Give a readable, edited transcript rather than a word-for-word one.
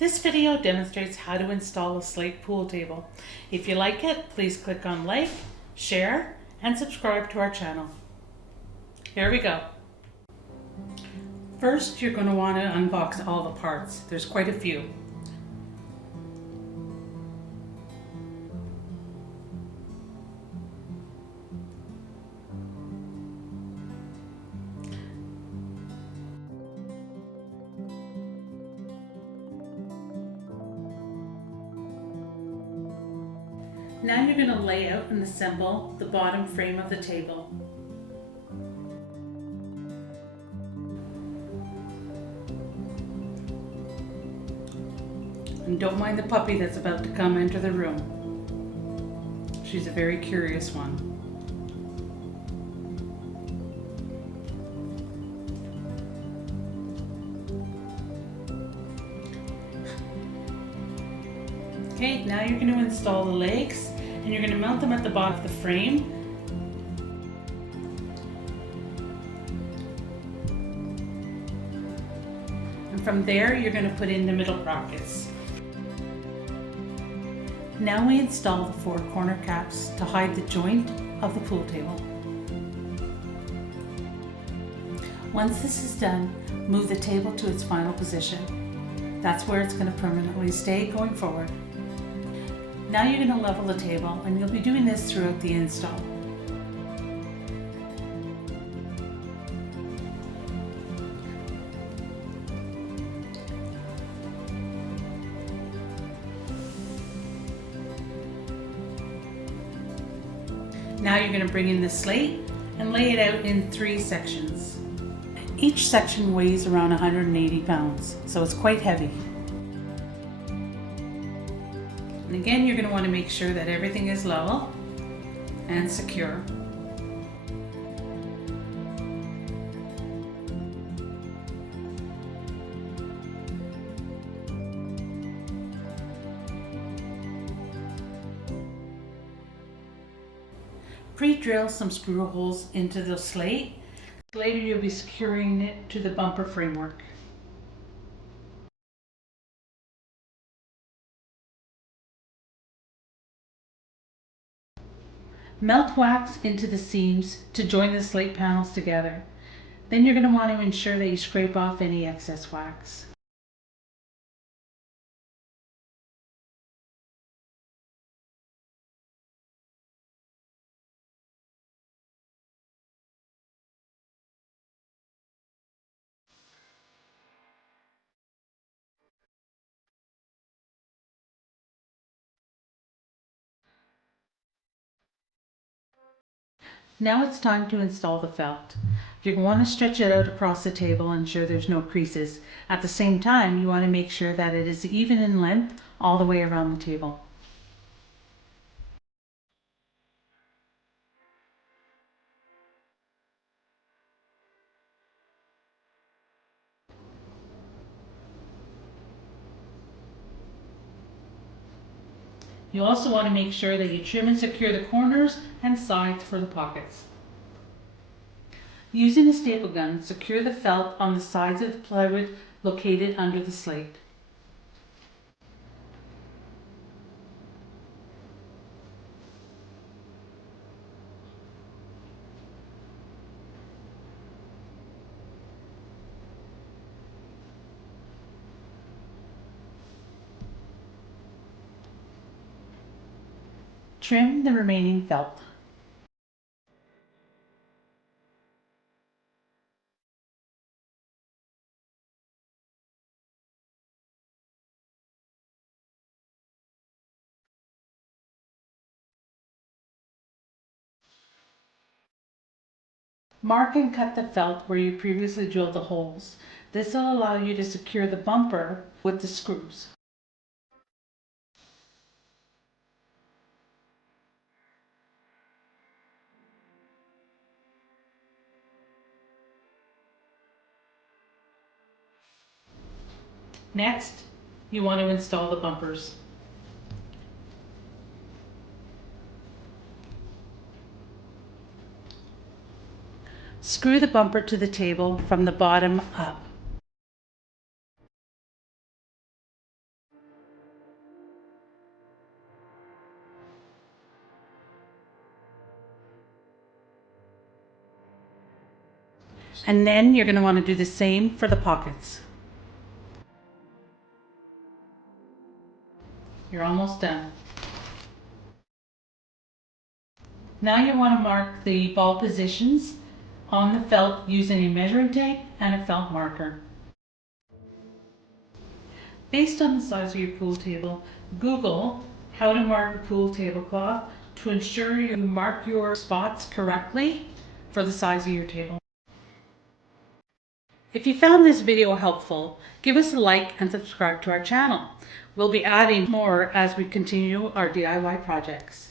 This video demonstrates how to install a slate pool table. If you like it, please click on like, share, and subscribe to our channel. Here we go. First, you're going to want to unbox all the parts. There's quite a few. Now you're going to lay out and assemble the bottom frame of the table. And don't mind the puppy that's about to come into the room. She's a very curious one. Okay, now you're going to install the legs and you're going to mount them at the bottom of the frame. And from there, you're going to put in the middle brackets. Now we install the 4 corner caps to hide the joint of the pool table. Once this is done, move the table to its final position. That's where it's going to permanently stay going forward. Now you're going to level the table, and you'll be doing this throughout the install. Now you're going to bring in the slate and lay it out in 3 sections. Each section weighs around 180 pounds, so it's quite heavy. And again, you're going to want to make sure that everything is level and secure. Pre-drill some screw holes into the slate. Later you'll be securing it to the bumper framework. Melt wax into the seams to join the slate panels together. Then you're going to want to ensure that you scrape off any excess wax. Now it's time to install the felt. You're going to want to stretch it out across the table and ensure there's no creases. At the same time, you want to make sure that it is even in length all the way around the table. You also want to make sure that you trim and secure the corners and sides for the pockets. Using a staple gun, secure the felt on the sides of the plywood located under the slate. Trim the remaining felt. Mark and cut the felt where you previously drilled the holes. This will allow you to secure the bumper with the screws. Next, you want to install the bumpers. Screw the bumper to the table from the bottom up. And then you're going to want to do the same for the pockets. You're almost done. Now you want to mark the ball positions on the felt using a measuring tape and a felt marker. Based on the size of your pool table, Google how to mark a pool tablecloth to ensure you mark your spots correctly for the size of your table. If you found this video helpful, give us a like and subscribe to our channel. We'll be adding more as we continue our DIY projects.